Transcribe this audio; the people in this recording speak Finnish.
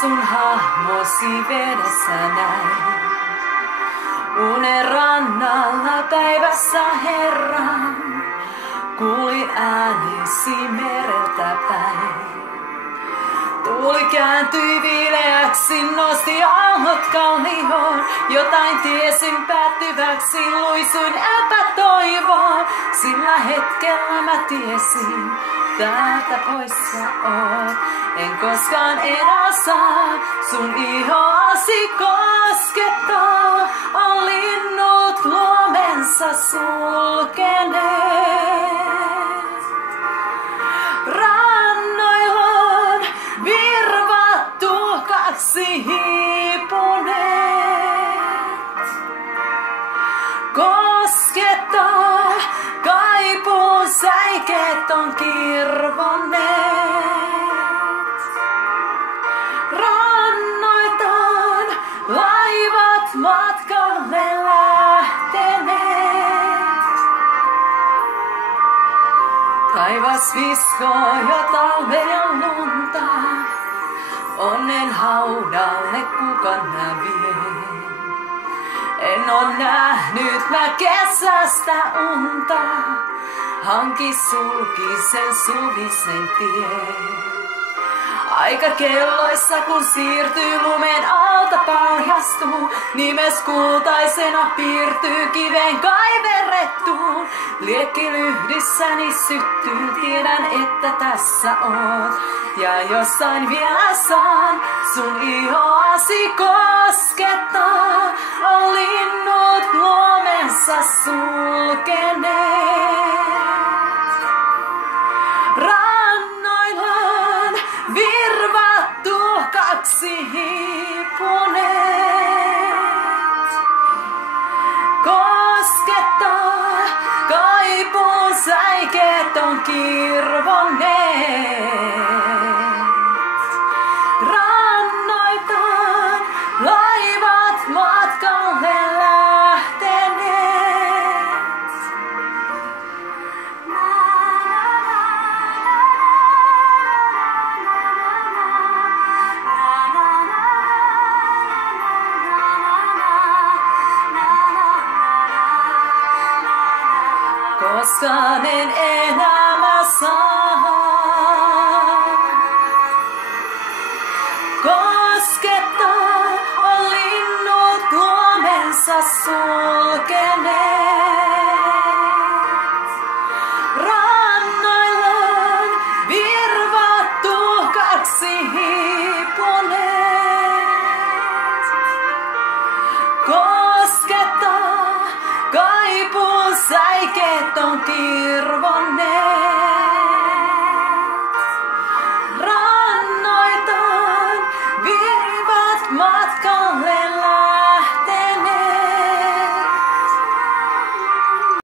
sun hahmosi vedessä näin. Unen rannalla päivässä Herran, kuuli äänesi mereltä päin. Tuuli kääntyi viileäksi, nosti aallot kallioon. Jotain tiesin päättyväksi, luisuin epätoivoon. Sillä hetkellä mä tiesin, täältä pois sä oot. En koskaan enää saa sun ihoasi koskettaa. On linnut luomensa sulkeneet. Rannoilla on virvattu kaksi hiipuneet. Koskettaa kaipuun säikeet on kirvoneet. Rannoiltaan laivat matkalle lähteneet. Taivas viskoo jo talven lunta. Onnen haudalle kuka mä vien. En oo nähnyt mä kesästä unta. Hanki sulkisen suvisen tien. Aika kelloissa kun siirtyy lumen alta paljastuu. Nimes kultaisena piirtyy kiveen kaiverrettuun. Liekki lyhdissäni syttyy, tiedän että tässä oot. Ja jossain vielä saan sun ihoasi koskettaa. On linnut luomensa sulkeneet. Rannoillaan virvattu kaksi hiipuneet. Koskettaa kaipuun säikeet on kirvoneet. Rannoiltaan laivat matkalle lähteneet. Koskaan en enää mä saa koskettaa, on linnut luomensa sulkeneet. Rannoillaan virvattu kaksi hiipuneet. Koskettaa kaipuun säikeet on kirvoneet.